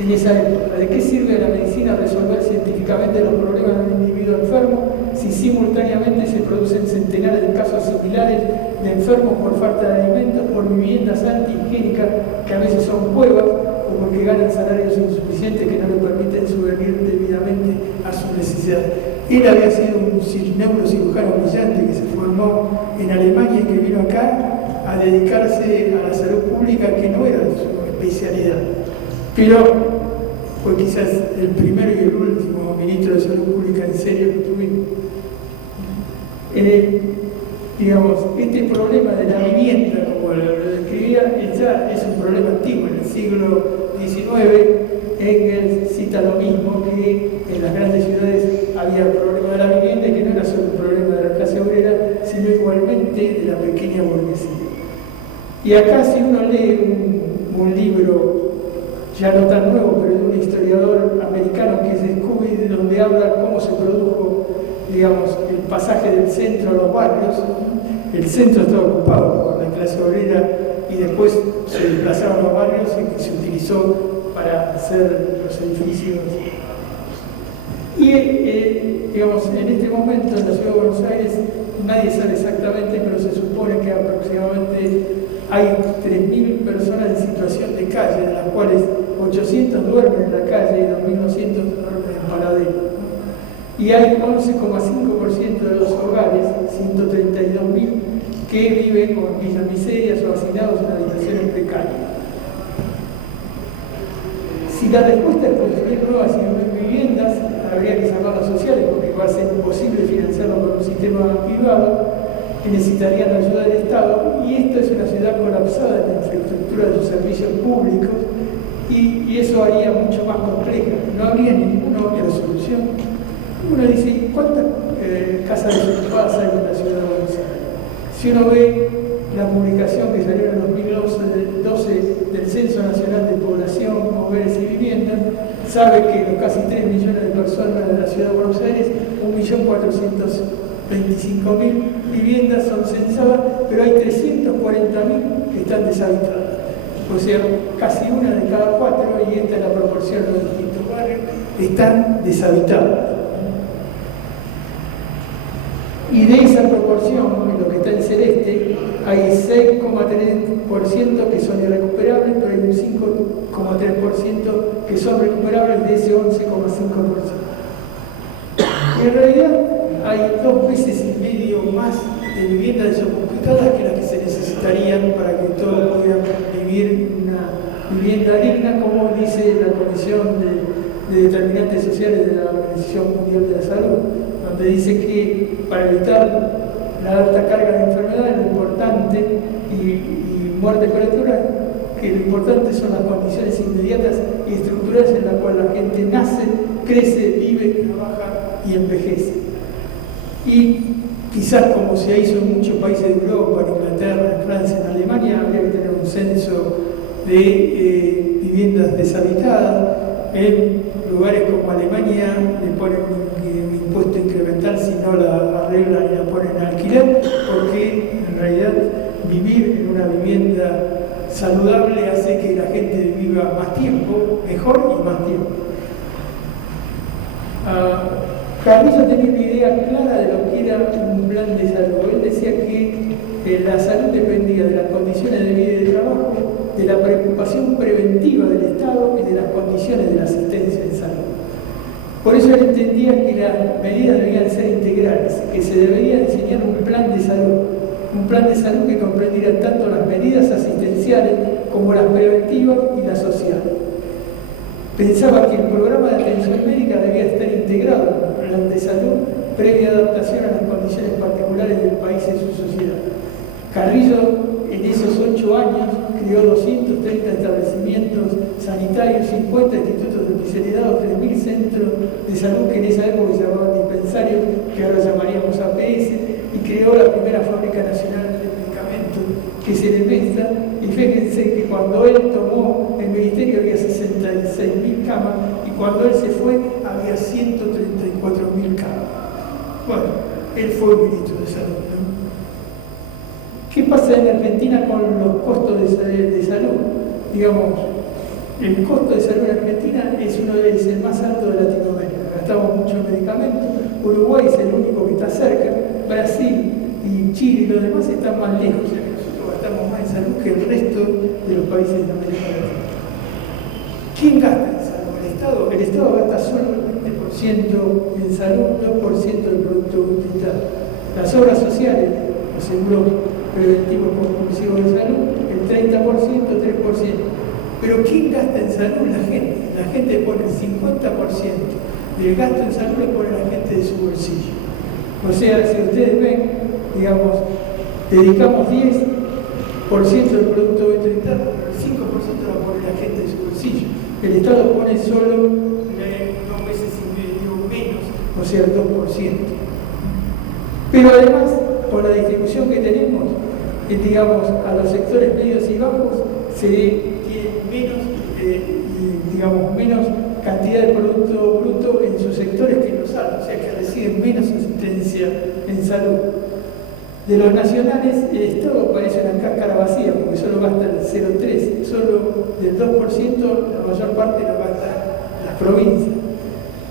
en esa época: ¿de qué sirve a la medicina resolver científicamente los problemas de un individuo enfermo si simultáneamente se producen centenares de casos similares de enfermos por falta de alimentos, por viviendas antihigiénicas que a veces son cuevas, o porque ganan salarios insuficientes que no le permiten subvenir debidamente a sus necesidades? Él había sido un neurocirujano brillante que se formó en Alemania y que vino acá a dedicarse a la salud pública, que no era su especialidad. Pero fue quizás el primero y el último ministro de Salud Pública en serio que tuvimos. Digamos, este problema de la vivienda, como lo describía, ya es un problema antiguo. En el siglo XIX, Engels cita lo mismo, que en las grandes ciudades había problema de la vivienda y que no era solo un problema de la clase obrera, sino igualmente de la pequeña burguesía. Y acá, si uno lee un libro ya no tan nuevo, pero de un historiador americano que es Scooby, donde habla cómo se produjo, digamos, el pasaje del centro a los barrios. El centro estaba ocupado por la clase obrera y después se desplazaron a los barrios y se utilizó para hacer los edificios. Y, digamos, en este momento en la ciudad de Buenos Aires nadie sabe exactamente, pero se supone que aproximadamente hay 3.000 personas en situación de calle, de las cuales 800 duermen en la calle y 2.200 duermen en paradero. Y hay 11,5% de los hogares, 132.000, que viven con miserias o hacinados en habitaciones precarias. Si la respuesta es construir nuevas viviendas, habría que llamarlas sociales, porque va a ser imposible financiarlo con un sistema privado, que necesitarían la ayuda del Estado, y esto es una ciudad colapsada en la infraestructura de sus servicios públicos, y eso haría mucho más compleja. No habría ninguna otra solución. Uno dice, ¿cuántas casas desocupadas hay en la ciudad de Buenos Aires? Si uno ve la publicación que salió en 2012 del Censo Nacional de Población, Hogares y Viviendas, sabe que los casi 3 millones de personas de la ciudad de Buenos Aires, 1.425.000 viviendas son censadas, pero hay 340.000 que están deshabitadas. O sea, casi una de cada 4, y esta es la proporción de los distintos barrios, están deshabitadas. Y de esa proporción, en lo que está en celeste, hay 6,3% que son irrecuperables, pero hay un 5,3% que son recuperables de ese 11,5%. Y en realidad hay 2 veces y medio más de viviendas desocupadas que las que se necesitarían para que todos pudieran vivir una vivienda digna, como dice la Comisión de Determinantes Sociales de la Organización Mundial de la Salud, donde dice que para evitar la alta carga de enfermedades, lo importante, y muerte prematura, que lo importante son las condiciones inmediatas y estructurales en las cuales la gente nace, crece, vive, trabaja y envejece. Y quizás, como se hizo en muchos países de Europa, en Inglaterra, en Francia, en Alemania, habría que tener un censo de viviendas deshabitadas. En lugares como Alemania le ponen un impuesto incremental si no la arreglan y la ponen en alquiler, porque en realidad vivir en una vivienda saludable hace que la gente viva más tiempo, mejor y más tiempo. Carrizo tenía una idea clara de lo que era un plan de salud. Él decía que la salud dependía de las condiciones de vida y de trabajo, de la preocupación preventiva del Estado y de las condiciones de la asistencia en salud. Por eso él entendía que las medidas debían ser integrales, que se debería diseñar un plan de salud que comprendiera tanto las medidas asistenciales como las preventivas y las sociales. Pensaba que el programa de atención médica debía estar integrado en el plan de salud previa adaptación a las condiciones particulares del país y su sociedad. Carrillo, en esos 8 años, creó 230 establecimientos sanitarios, 50 institutos de especialidad, 3.000 centros de salud que en esa época se llamaban dispensarios, que ahora llamaríamos APS, y creó la primera fábrica nacional de medicamentos, que es el EMESTA. Y fíjense que cuando él tomó el ministerio había 66.000 camas, y cuando él se fue había 134.000 camas. Bueno, él fue el ministro de Salud, ¿no? ¿Qué pasa en Argentina con los costos de salud? Digamos, el costo de salud en Argentina es el más alto de Latinoamérica. Gastamos mucho en medicamentos. Uruguay es el único que está cerca. Brasil y Chile y los demás están más lejos. O sea que nosotros gastamos más en salud que el resto de los países de América Latina. ¿Quién gasta en salud? El Estado. El Estado gasta solo el 20% en salud, 2% del Producto Bruto Interno. Las obras sociales, los seguros preventivos compulsivos de salud, el 30%, 3%. Pero ¿quién gasta en salud? La gente. La gente pone el 50% del gasto en salud, le pone la gente de su bolsillo. O sea, si ustedes ven, digamos, dedicamos 10% del Producto Bruto Interno, pero el 5% lo pone la gente de su bolsillo. El Estado pone solo 2 veces y medio menos, o sea, el 2%. Pero además, por la distribución que tenemos, digamos, a los sectores medios y bajos se tiene menos cantidad de Producto Bruto en sus sectores que en los altos, o sea que reciben menos asistencia en salud. De los nacionales, el Estado parece una cáscara vacía, porque solo gasta el 0,3%, solo del 2%, la mayor parte lo gastan las provincias.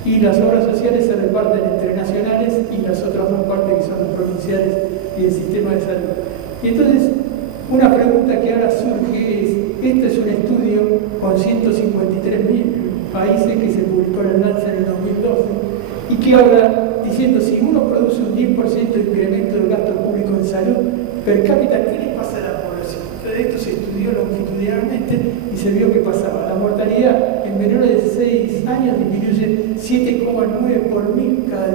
Y las obras sociales se reparten entre nacionales y las otras 2 partes que son los provinciales y el sistema de salud. Y entonces, una pregunta que ahora surge es, este es un estudio con 153.000 países que se publicó en el Lancet en el 2012 y que habla diciendo si uno produce un 10% de incremento del gasto público en salud per cápita, ¿qué le pasa a la población? Entonces esto se estudió longitudinalmente y se vio que pasaba. La mortalidad en menores de 6 años disminuye 7,9 por mil cada 10%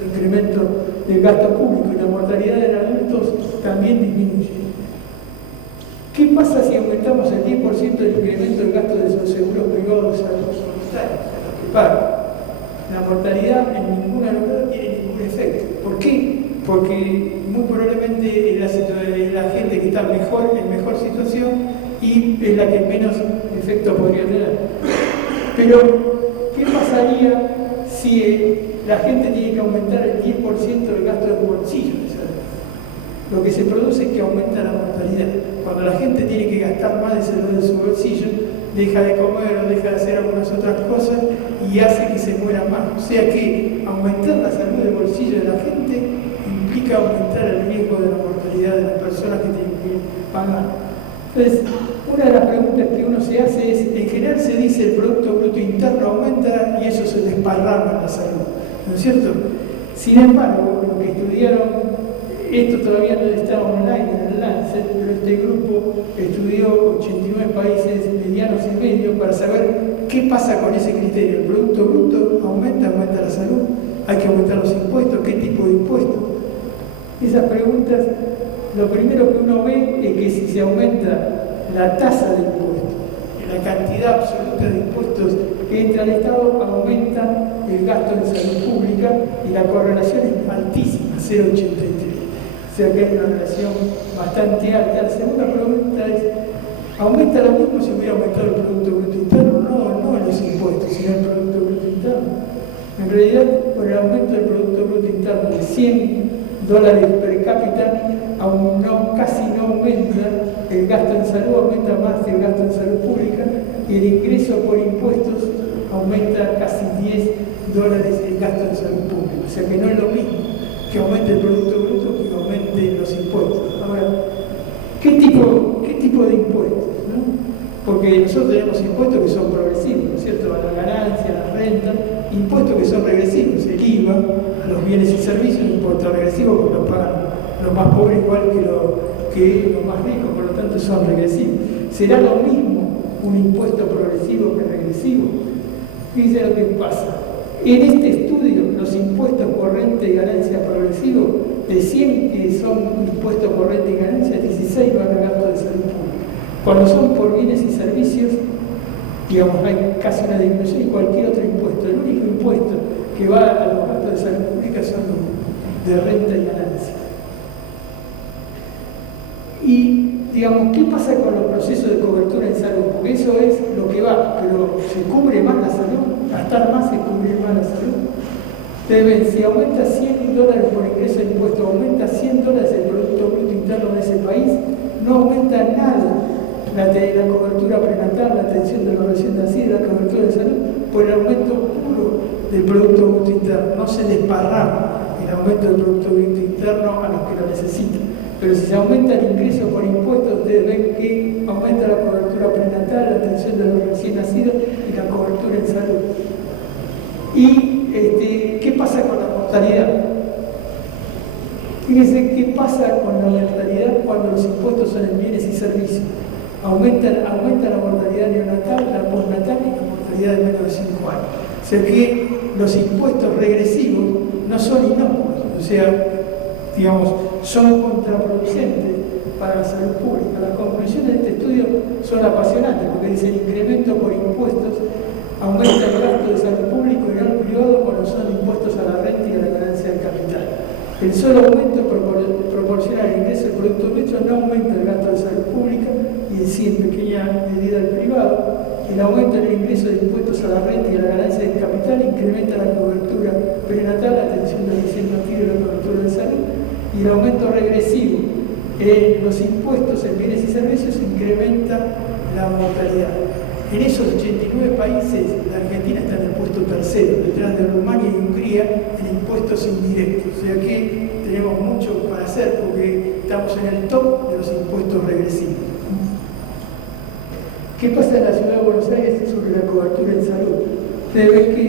de incremento del gasto público y la mortalidad en adultos también disminuye. ¿Qué pasa si aumentamos el 10% del incremento del gasto de seguridad paga. La mortalidad en ninguna localidad tiene ningún efecto. ¿Por qué? Porque muy probablemente es la gente que está en mejor situación y es la que menos efecto podría tener. Pero, ¿qué pasaría si la gente tiene que aumentar el 10% del gasto de bolsillo? Lo que se produce es que aumenta la mortalidad. Cuando la gente tiene que gastar más de su bolsillo, deja de comer o deja de hacer algunas otras cosas y hace que se muera más. O sea que aumentar la salud del bolsillo de la gente implica aumentar el riesgo de la mortalidad de las personas que tienen que pagar. Entonces, una de las preguntas que uno se hace es, en general se dice el Producto Bruto Interno aumenta y eso se desparrama en la salud, ¿no es cierto? Sin embargo, lo que estudiaron, esto todavía no estaba online en el Lancet, pero este grupo estudió 89 países medianos y medios para saber qué pasa con ese criterio. ¿El Producto Bruto aumenta la salud? ¿Hay que aumentar los impuestos? ¿Qué tipo de impuestos? Esas preguntas, lo primero que uno ve es que si se aumenta la tasa de impuestos, la cantidad absoluta de impuestos que entra al Estado, aumenta el gasto en salud pública y la correlación es altísima, 0,83. O sea que hay una relación bastante alta. La segunda pregunta es, ¿aumenta lo mismo si hubiera aumentado el Producto Bruto Interno? No los impuestos, sino el Producto Bruto Interno. En realidad, con el aumento del Producto Bruto Interno de $100 per cápita, casi no aumenta el gasto en salud, aumenta más que el gasto en salud pública, y el ingreso por impuestos aumenta casi $10 el gasto en salud pública. O sea que no es lo mismo que aumente el Producto Bruto que aumente los impuestos. Ahora, ¿qué tipo de impuestos? ¿No? Porque nosotros tenemos impuestos que son progresivos, ¿no es cierto? A la ganancia, a la renta, impuestos que son regresivos, el IVA, a los bienes y servicios, un impuesto regresivo porque lo pagan los más pobres igual que los más ricos, por lo tanto son regresivos. ¿Será lo mismo un impuesto progresivo que regresivo? Fíjense lo que pasa. En este estudio, los impuestos por renta y ganancia progresivos, de 100 que son impuestos por renta y ganancia, 16 van a gasto de salud pública. Cuando son por bienes y servicios, digamos, hay casi una disminución y cualquier otro impuesto. El único impuesto que va a los gastos de salud pública son de renta y ganancia. Y, digamos, ¿qué pasa con los procesos de cobertura en salud? Porque eso es lo que va, pero ¿se cubre más la salud? ¿Gastar más se cubre más la salud? Ustedes ven, si aumenta $100 por ingreso de impuestos, aumenta $100 el Producto Bruto Interno de ese país, no aumenta nada la cobertura prenatal, la atención de los recién nacidos, la cobertura de salud, por el aumento puro del Producto Bruto Interno. No se desparrama el aumento del Producto Bruto Interno a los que lo necesitan. Pero si se aumenta el ingreso por impuestos, ustedes ven que aumenta la cobertura prenatal, la atención de los recién nacidos y la cobertura en salud. ¿Y qué pasa con la mortalidad? Fíjense qué pasa con la mortalidad cuando los impuestos son en bienes y servicios. Aumenta la mortalidad neonatal, la postnatal y la mortalidad de menos de 5 años. O sea que los impuestos regresivos no son inocuos, o sea, digamos, son contraproducentes para la salud pública. Las conclusiones de este estudio son apasionantes porque dice el incremento por impuestos aumenta el gasto de salud público y no el privado cuando son impuestos a la renta y a la ganancia del capital. El solo aumento proporciona al ingreso del Producto Bruto no aumenta el gasto de salud pública y sí en pequeña medida el privado. El aumento en el ingreso de impuestos a la renta y a la ganancia del capital incrementa la cobertura prenatal, la atención del recién nacido y la cobertura de salud. Y el aumento regresivo en los impuestos en bienes y servicios incrementa la mortalidad. En esos 89 países, la Argentina está en el puesto tercero, detrás de Rumania y Hungría, en impuestos indirectos. O sea que tenemos mucho para hacer porque estamos en el top de los impuestos regresivos. ¿Qué pasa en la ciudad de Buenos Aires sobre la cobertura en salud? Ustedes ven que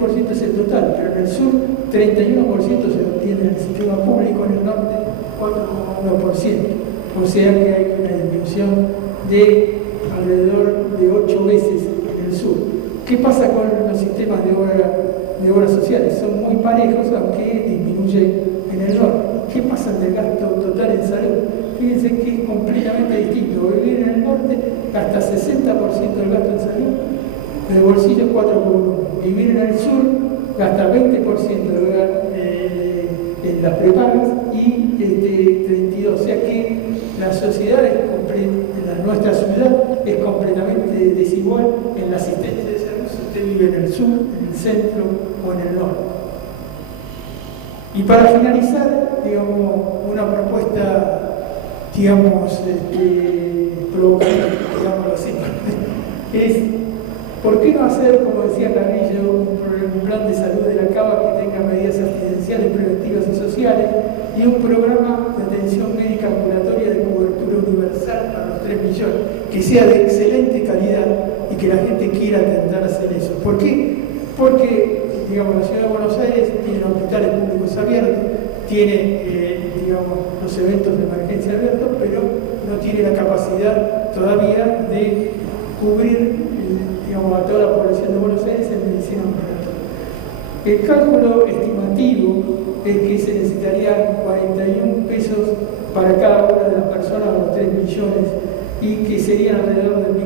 17% es el total, pero en el sur 31% se obtiene en el sistema público, en el norte 4,1%. O sea que hay una disminución de alrededor de 8 veces en el sur. ¿Qué pasa con los sistemas de obras sociales? Son muy parejos, aunque disminuyen en el norte. ¿Qué pasa del gasto total en salud? Fíjense que es completamente distinto. Vivir en el norte gasta 60% del gasto en salud el bolsillo 4 por 1. Vivir en el sur gasta 20% en las prepagas y 32%. O sea que la sociedad, nuestra ciudad es completamente desigual en la asistencia de salud si usted vive en el sur, en el centro o en el norte. Y para finalizar, digamos, una propuesta, digamos, provocante, digámoslo así, es, ¿por qué no hacer, como decía Carrillo, un plan de salud de la Cava que tenga medidas asistenciales, preventivas y sociales, y un programa de atención médica ambulatoria de cobertura universal para los 3 millones, que sea de excelente calidad y que la gente quiera intentar hacer eso? ¿Por qué? Porque, digamos, la Ciudad de Buenos Aires tiene hospitales públicos abiertos, tiene, digamos, los eventos de emergencia abiertos, pero no tiene la capacidad todavía de cubrir, digamos, a toda la población de Buenos Aires en medicina ambulatoria. El cálculo estimativo es que se necesitarían 41 pesos para cada una de las personas, los 3 millones, y que serían alrededor de 1.500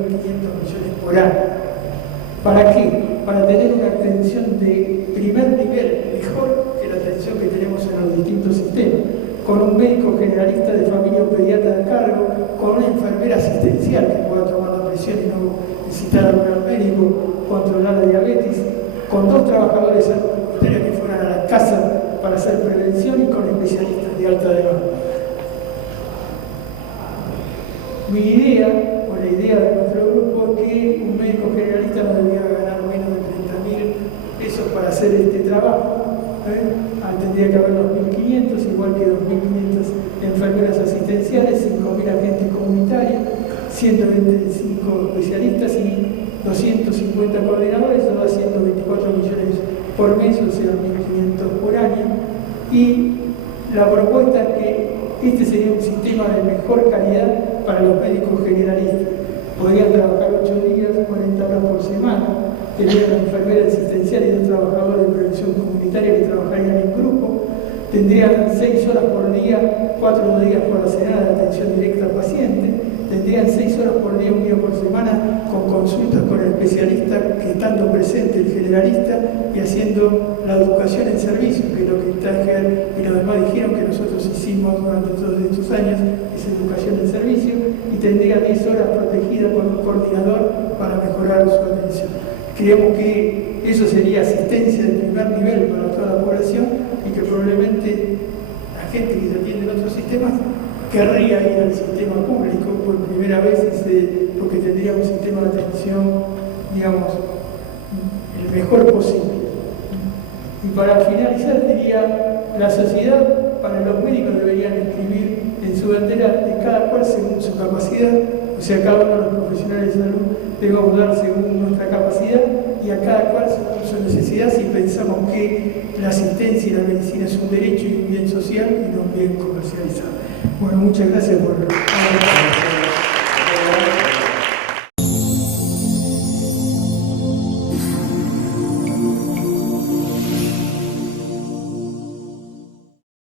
millones por año. ¿Para qué? Para tener una atención de primer nivel, mejor que la atención que tenemos en los distintos sistemas, con un médico generalista de familia o pediatra de cargo, con una enfermera asistencial que pueda tomar la presión y no necesitar al médico, controlar la diabetes, con 2 trabajadores de salud comunitaria que fueran a la casa para hacer prevención y con especialistas de alta demanda. Mi idea, o la idea de nuestro grupo, es que un médico generalista no debería ganar menos de 30.000 pesos para hacer este trabajo. Tendría que haber 2.500, igual que 2.500 enfermeras asistenciales, 5.000 agentes comunitarios, 125 especialistas y 250 coordinadores, son 124 millones por mes, o sea, 1.500 por año. Y la propuesta es que este sería un sistema de mejor calidad para los médicos generalistas. Podrían trabajar 8 días, 40 horas por semana, tener una enfermera asistencial y un trabajador de prevención comunitaria que trabajarían en grupo, tendrían 6 horas por día, 4 días por la semana de atención directa al paciente, tendrían 6 horas por día, 1 día por semana, con consultas con el especialista que estando presente el generalista y haciendo la educación en servicio, que es lo que Tajer y los demás dijeron que nosotros hicimos durante todos estos años, es educación en servicio, y tendría 10 horas protegidas por un coordinador para mejorar su atención. Creemos que eso sería asistencia de primer nivel para toda la población y que probablemente la gente que ya tiene otros sistemas querría ir al sistema público por primera vez, porque tendría un sistema de atención, digamos, el mejor posible. Y para finalizar diría, la sociedad, para los médicos deberían escribir en su bandera de cada cual según su capacidad, o sea, cada uno de los profesionales de salud debemos dar según nuestra capacidad y a cada cual según su necesidad, si pensamos que la asistencia y la medicina es un derecho y un bien social y no un bien comercializado. Bueno, muchas gracias por...